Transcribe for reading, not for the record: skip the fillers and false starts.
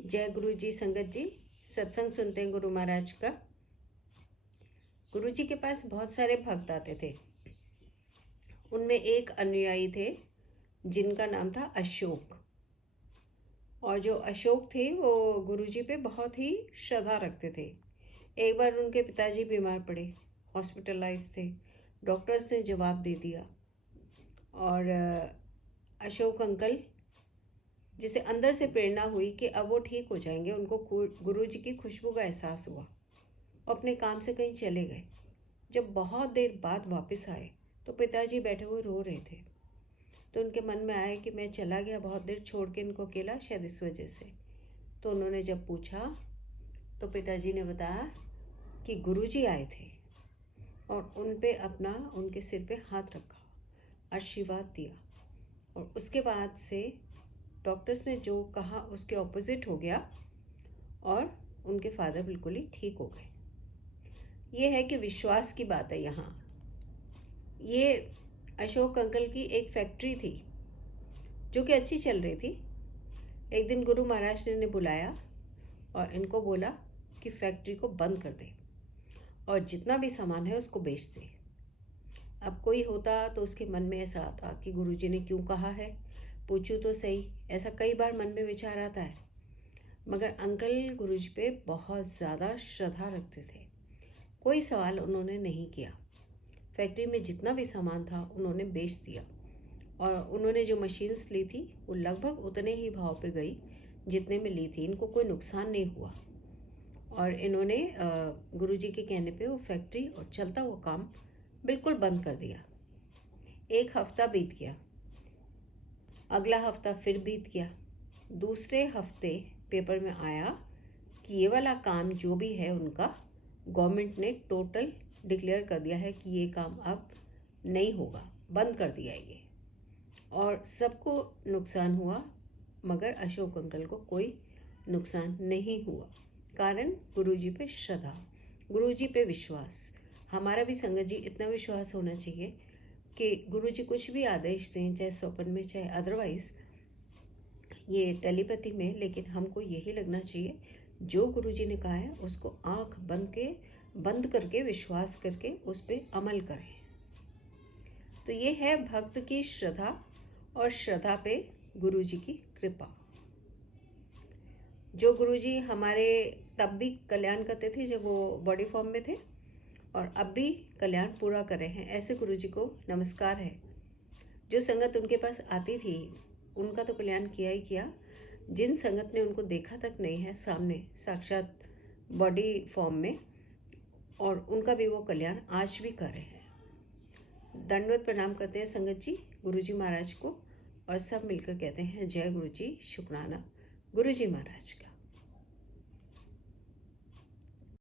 जय गुरु जी। संगत जी, सत्संग सुनते हैं गुरु महाराज का। गुरु जी के पास बहुत सारे भक्त आते थे। उनमें एक अनुयायी थे जिनका नाम था अशोक। और जो अशोक थे वो गुरु जी पे बहुत ही श्रद्धा रखते थे। एक बार उनके पिताजी बीमार पड़े, हॉस्पिटलाइज थे। डॉक्टर्स ने जवाब दे दिया और अशोक अंकल, जिसे अंदर से प्रेरणा हुई कि अब वो ठीक हो जाएंगे, उनको गुरु जी की खुशबू का एहसास हुआ। अपने काम से कहीं चले गए। जब बहुत देर बाद वापस आए तो पिताजी बैठे हुए रो रहे थे। तो उनके मन में आया कि मैं चला गया बहुत देर छोड़ के इनको अकेला, शायद इस वजह से। तो उन्होंने जब पूछा तो पिताजी ने बताया कि गुरुजी आए थे और उन पे अपना उनके सिर पे हाथ रखा, आशीर्वाद दिया। और उसके बाद से डॉक्टर्स ने जो कहा उसके ऑपोजिट हो गया और उनके फादर बिल्कुल ही ठीक हो गए। ये है कि विश्वास की बात है। यहाँ ये अशोक अंकल की एक फैक्ट्री थी जो कि अच्छी चल रही थी। एक दिन गुरु महाराज ने बुलाया और इनको बोला कि फैक्ट्री को बंद कर दे और जितना भी सामान है उसको बेच दे। अब कोई होता तो उसके मन में ऐसा आता कि गुरुजी ने क्यों कहा है, पूछूं तो सही। ऐसा कई बार मन में विचार आता है। मगर अंकल गुरुजी पे बहुत ज़्यादा श्रद्धा रखते थे। कोई सवाल उन्होंने नहीं किया। फैक्ट्री में जितना भी सामान था उन्होंने बेच दिया और उन्होंने जो मशीन्स ली थी वो लगभग उतने ही भाव पे गई जितने में ली थी। इनको कोई नुकसान नहीं हुआ और इन्होंने गुरुजी के कहने पे वो फैक्ट्री और चलता हुआ काम बिल्कुल बंद कर दिया। एक हफ्ता बीत गया, अगला हफ्ता फिर बीत गया। दूसरे हफ्ते पेपर में आया कि ये वाला काम जो भी है उनका गवर्नमेंट ने टोटल डिक्लेयर कर दिया है कि ये काम अब नहीं होगा, बंद कर दिया ये। और सबको नुकसान हुआ मगर अशोक अंकल को कोई नुकसान नहीं हुआ। कारण गुरुजी पे श्रद्धा, गुरुजी पे विश्वास। हमारा भी संगत जी इतना विश्वास होना चाहिए कि गुरुजी कुछ भी आदेश दें, चाहे स्वप्न में चाहे अदरवाइज ये टेलीपैथी में, लेकिन हमको यही लगना चाहिए जो गुरुजी ने कहा है उसको आंख बंद करके विश्वास करके उस पर अमल करें। तो ये है भक्त की श्रद्धा और श्रद्धा पे गुरुजी की कृपा। जो गुरुजी हमारे तब भी कल्याण करते थे जब वो बॉडी फॉर्म में थे और अब भी कल्याण पूरा कर रहे हैं, ऐसे गुरुजी को नमस्कार है। जो संगत उनके पास आती थी उनका तो कल्याण किया ही किया। जिन संगत ने उनको देखा तक नहीं है सामने साक्षात बॉडी फॉर्म में, और उनका भी वो कल्याण आज भी कर रहे हैं। दंडवत प्रणाम करते हैं संगत जी गुरुजी महाराज को और सब मिलकर कहते हैं जय गुरुजी, शुक्राना गुरुजी महाराज का।